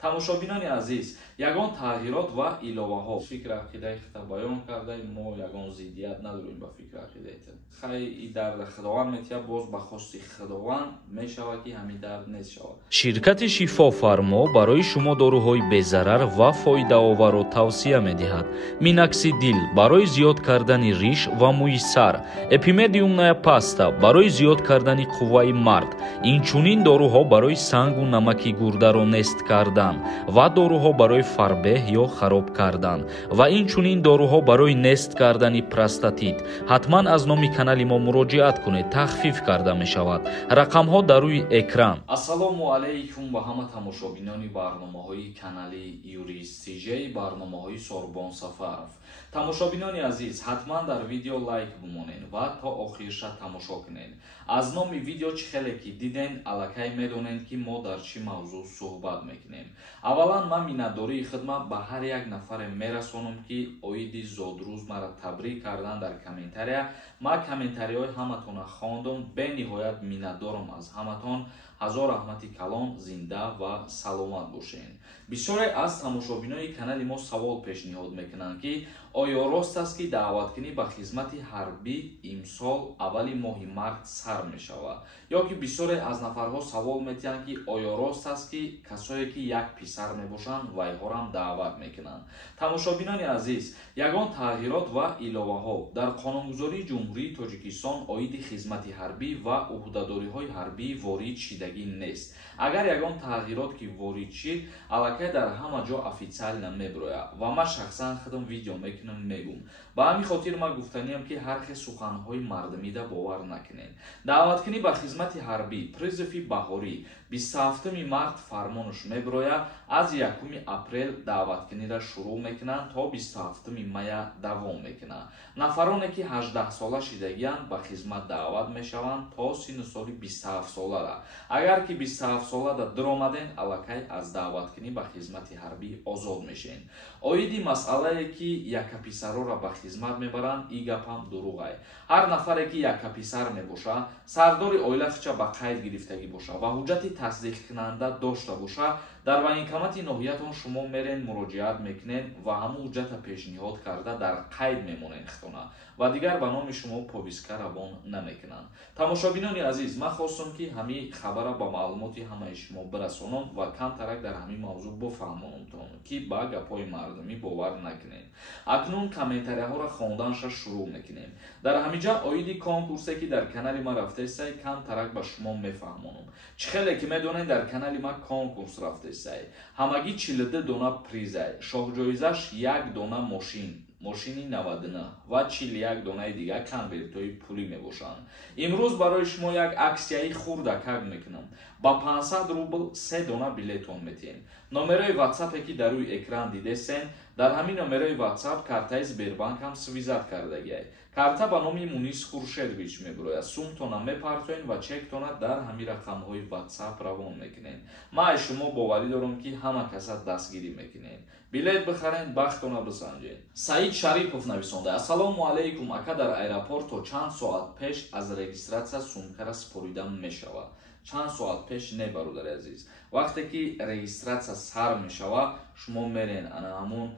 тамошобинони азиз, ягон тағйирот ва иловаҳо фикр ақидаи хита баён кардаем. Мо ягон зиддият надорем ба фикр ақидаи хай дар худованд метия боз ба хости худованд мешавад ки ҳамин дард нест шавад. ширкати шифофармо барои шумо доруҳои безарар ва фоидаоварро тавсия медиҳад. Миноксидил барои зиёд кардани риш ва мӯи сар, эпимедиумная паста барои зиёд кардани қувваи мард, инчунин доруҳо барои сангу намаки гурдаро нест кардан ва доруҳо барои фарбеҳ ё хароб кардан ва инчунин доруҳо барои нест кардани простатит. ҳатман аз номи канали мо муроҷиат кунед, тахфиф карда мешавад. рақамҳо дар рӯи экран. ассалому алайкум ба ҳама тамошобинони барномаҳои канали юристиҷаи барномаҳои Сорбон Сафаров. тамошобинони азиз, ҳатман дар видео лайк бимонед ва то охирша тамошо кунед. аз номи видео чӣ хеле ки диден аллакай медонед ки мо дар чӣ мавзӯъ суҳбат мекунем. аввалан ман миннатдории хидмат ба ҳар як нафаре мерасонам ки оиди зодрӯз мара табрик кардан дар комментария. ман комментариҳои ҳаматона хондам. бениҳоят миннатдорам аз ҳаматон. ҳазор раҳмати калон, зинда ва саломат бошед. бисёре аз тамошобинони канали мо савол пешниҳод мекунанд ки оё рост аст ки даъваткунӣ ба хизмати ҳарбӣ имсол аввали моҳи март сар мешавад? ё ки бисёре аз нафарҳо савол метиҳанд ки оё рост аст ки касое ки як писар мебошанд вайҳорам даъват мекунанд? тамошобинони азиз, ягон тағйирот ва иловаҳо дар қонунгузории ҷумҳурии Тоҷикистон оиди хизмати ҳарбӣ ва уҳдадориҳои ҳарбӣ ворид шидагӣ нест. агар ягон тағйирот ки ворид шид, аллакай дар ҳама ҷо официально мебирояд ва ман шахсан худам видео мекунам, мегум. ба ҳамин хотир ман гуфтаниям ки ҳар хел суханҳои мардумида бовар накунед. даъваткунӣ ба хизмати ҳарбӣ призифи баҳорӣ 27 март фармонаш мебирояд. аз 1 апрел даъваткуниро шурӯъ мекунанд то 27 мая давом мекунад. нафароне ки 18 сола шидагиянд ба хизмат даъват мешаванд то синну соли 27 солада. агар ки 27 солада диромаден, аллакай аз даъваткунӣ ба хизмати ҳарбӣ озод мешавед. оиди масъалае ки якаписароро ба хизмат мебаранд, и гапам дурӯғ аст. ҳар нафаре ки якаписар мебошад, сардори оилафича ба қайд гирифтагӣ бошад ва ҳуҷҷати тасдиқкунанда дошта бошад, дар военкомати ноҳиятон шумо мерен, муроҷиат мекунед ва ҳамун ҳуҷҷата пешниҳод карда дар қайд мемонед хитона ва дигар ба номи шумо повистка равон намекунанд. тамошобинони азиз, ман хостам ки ҳамин хабара ба маълумоти ҳамаи шумо бирасонам ва камтарак дар ҳамин мавзӯъ бифаҳмонамтон ки ба гапҳои мардумӣ бовар накунед. акнун комментарияҳоро хонданша шурӯъ мекунем. дар ҳаминҷа оиди конкурсе ки дар канали ман рафтесай, камтарак ба шумо мефаҳмонам. чӣ хеле ки медонед, дар канали ман конкурс рафтесай. ҳамагӣ 42 дона призай. шоҳҷоизаш 1 дона мошини 99 ва 41 донаи дигар конвертҳои пулӣ мебошанд. имрӯз барои шумо як аксияи хурда как мекунам. ба 500 рубл 3 дона билетон метиҳем. номерои ватсапе ки дар рӯи экран дидесен, дар ҳамин номерои ватсап картаи Сбербанкам свизат кардагиай. карта ба номи Мунис Хуршедович мебирояд. сумтона мепартоен ва чектона дар ҳамин рақамҳои ватсап равон мекунед. ман аз шумо боварӣ дорам ки ҳама каса дастгирӣ мекунед. билет бихарен, бахтона бисанҷед. саид шарипов нависонда: ассалому алайкум ака, дар аэропорт то чанд соат пеш аз регистратсия сумкара спорида мешавад? чанд соат пеш не, бародари азиз. вақте ки регистратсия сар мешавад, шумо мерен ана ҳамун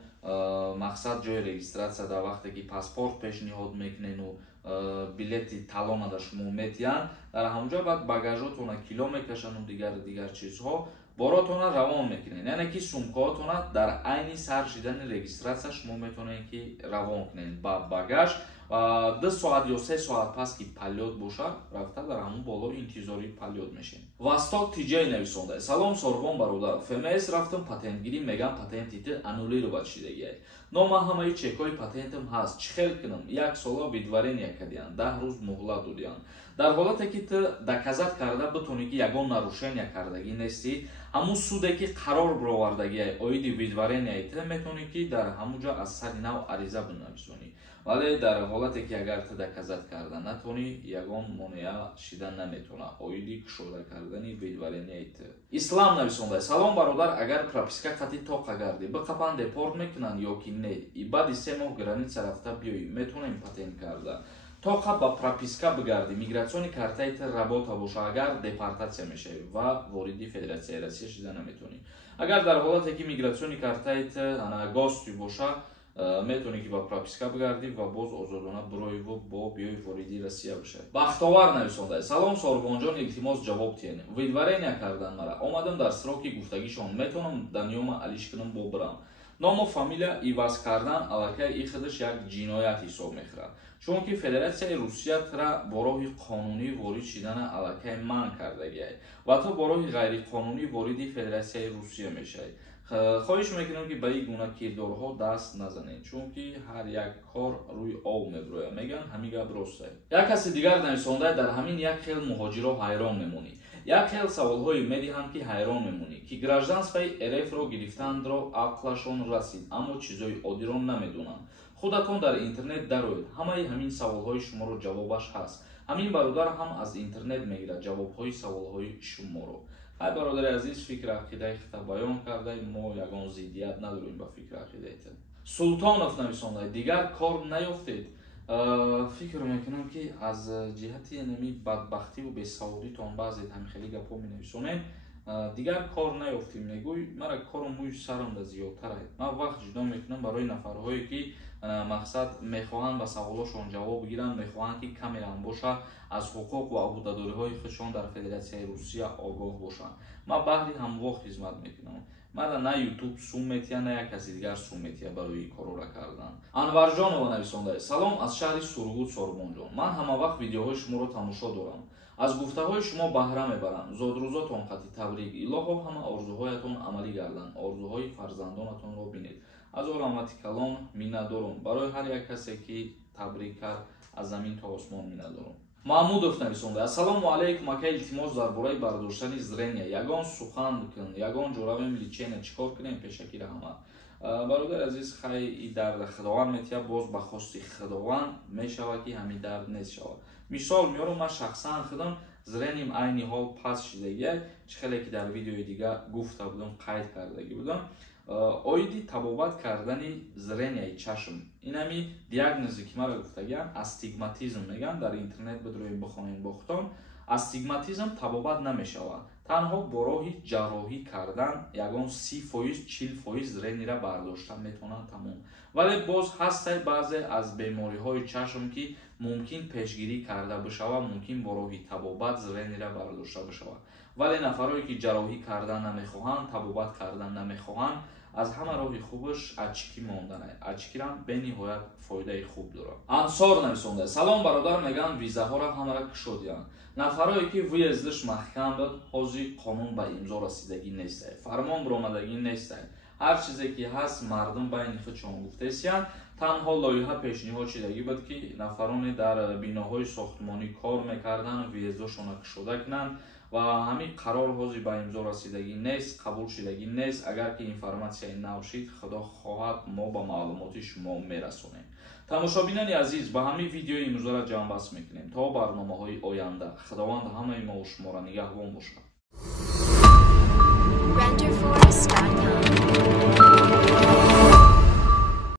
мақсад ҷои регистратсия, дар вақте ки паспорт пешниҳод мекунену билети талонада шумо метиҳанд, дар ҳамонҷо баъд багажотона кило мекашану дигар чизҳо боротона равон мекунед. яъне ки сумкаотона дар айни сар шидани регистратсия шумо метавонед ки равон кунед ба багаж. 2 соат ё 3 соат пас ки палёт бошад, рафта дар ҳамон боло интизори палёт мешин. васток тиҷаи нависонда: салом Сорбон бародар, ФМС рафтам патентгирӣ, меган патенти ти аннулировать шидагиай. нома ҳамаи чекҳои патентам ҳаст. чӣ хел кунам? 1 сола видварения кардиянд, 10 рӯз муҳлат додиянд. дар ҳолате ки ту доказат карда битонӣ ки ягон нарушения кардагӣ нестӣ, ҳамун суде ки қарор бировардагиай оиди видварениаи ту, метавонӣ ки дар ҳамунҷа аз сари нав ариза бинависонӣ. вале дар ҳолате ки агар ту доказат карда натонӣ, ягон монеа шида наметавона оиди кушода кардани видварениаи ту. ислам нависонда: салом бародар, агар прописка хати тоқа гарди, биқапан депорт мекунанд ё ки не? и баъди 3 моҳ граница рафта биёӣ, метавонем патент карда? то қаб ба прописка бигарди мигратсиони картаит работа боша, агар депортация мешавӣ ва вориди Федератсияи Россия шида наметавонӣ. Агар дар ҳолате ки мигратсиони картаит гостӣ боша, метавонӣ ки ба прописка бигарди ва боз озодона бирои бо биёи вориди Россия бошад. Бахтовар нависонда: салом Сорбонҷон, илтимос ҷавоб тиҳен. Видварения кардан мара. Омадам дар сроки гуфтагишон. Метавонам данёма алиш кунам бо бирам. Ному фамилия иваз кардан аллакай и худаш як ҷиноят ҳисоб мехӯрад. Чунки Федератсияи Русия тра бо роҳи қонунӣ ворид шидана аллакай манъ кардагиай ва то бо роҳи ғайриқонунӣ вориди Федератсияи Русия мешавӣ. Хоҳиш мекунам ки ба ин гуна кирдорҳо даст назанед, чунки ҳар як кор рӯи об меброяд. Меган ҳамин гап рост аст. Як каси дигар нависонда: дар ҳамин як хел муҳоҷиро ҳайрон мемонӣ. Як хел саволҳое медиҳанд ки ҳайрон мемонӣ, ки гражданствои РФ-ро гирифтанро ақлашон расид, аммо чизои оддиро намедонанд. Худатон дар интернет дароед, ҳамаи ҳамин саволҳои шуморо ҷавобаш ҳаст. Ҳамин бародар ҳам аз интернет мегирад ҷавобҳои саволҳои шуморо. ҳай бародари азиз, фикр ақидаи худта баён кардаи, мо ягон зиддият надорем ба фикр ақидаитон. Султонов нависонда: дигар кор наёфтед? Фикр мекунам ки аз ҷиҳати нами бадбахтиву бесаводитон баъзе ҳамихели гапҳо менависонем. Дигар кор наёфтем мегӯй, мара кору мӯи сарамда зиёдтар аст. Ман вақт ҷудо мекунам барои нафарҳое ки мақсад мехоҳанд ба саволошон ҷавоб гиранд, мехоҳанд ки камеран боша, аз ҳуқуқ ва ӯҳдадориҳои худшон дар Федератсияи Русия огоҳ бошанд. Ман баҳри ҳамвоҳ хизмат мекунам. Мара на YouTube сум метия, на як каси дигар сум метия барои корора кардан. Анварҷонова нависонда: салом аз шаҳри Сургут Сорбонҷон. Ман ҳама вақт видеоҳои шуморо тамошо дорам. аз гуфтаҳои шумо баҳра мебарам. Зодрӯзотон қати табрик. Илоҳо ҳама орзуҳоятон амалӣ гарданд. Орзуҳои фарзандонатонро бинед. аз рамати калон миннатдорам. барои ҳар як касе ки табрик кард аз замин то осмон миннатдорам. Маҳмудов нависонда: ассалому алайкум ака, илтимос дар бораи бардоштани зрения ягон сухан кун, ягон ҷоравем личене чикор кунем пешаки раҳмат. Бародар азиз, хай и дард худованд метия, боз ба хости худованд мешавад ки ҳамин дард нест шавад. Мисол меёрам, ман шахсан худам зреним айни ҳол паст шидагиай, чӣ хеле ки дар видеои дигар гуфта будам, қайд кардаги будам. Оиди табобат кардани зренияи чашм, инами диагнозе ки мара гуфтагиам астигматизм меган. Дар интернет бидроем бихонем бо худтон. Астигматизм табобат намешавад. танҳо бо роҳи ҷарроҳӣ кардан ягон 30-40% зрениро бардошта метавонанд тамом. Вале боз ҳастанд баъзе аз бемориҳои чашм ки мумкин пешгирӣ карда бишавад, мумкин бо роҳи табобат зрениро бардошта бишавад. Вале нафарое ки ҷарроҳӣ кардан намехоҳанд, табобат кардан намехоҳанд, аз ҳама роҳи хубаш ачки монданад. Ачкирам бениҳоят фоидаи хуб дорад. Ансор нависонда: салом бародар, меган визаҳоро ҳамаро кушодиям. нафарое ки выездаш маҳкам буд, ҳозир қонун ба имзо расидагӣ нестад, фармон биромадагӣ нестад. ҳар чизе ки ҳаст мардум байни худшон гуфтесиянд. танҳо лоиҳа пешниҳод шидагӣ буд ки нафароне дар биноҳои сохтмонӣ кор мекарданд, виездашона кушода кунанд ва ҳамин қарор ҳозир ба имзо расидагӣ нест, қабул шидагӣ нест. агар ки информатсияи нав шид, худо хоҳад мо ба маълумоти шумо мерасонем. тамошобинони азиз, ба ҳамин видеои имрӯзара ҷамъбаст мекунем то барномаҳои оянда. худованд ҳамаи мо шуморо нигаҳбон бошад.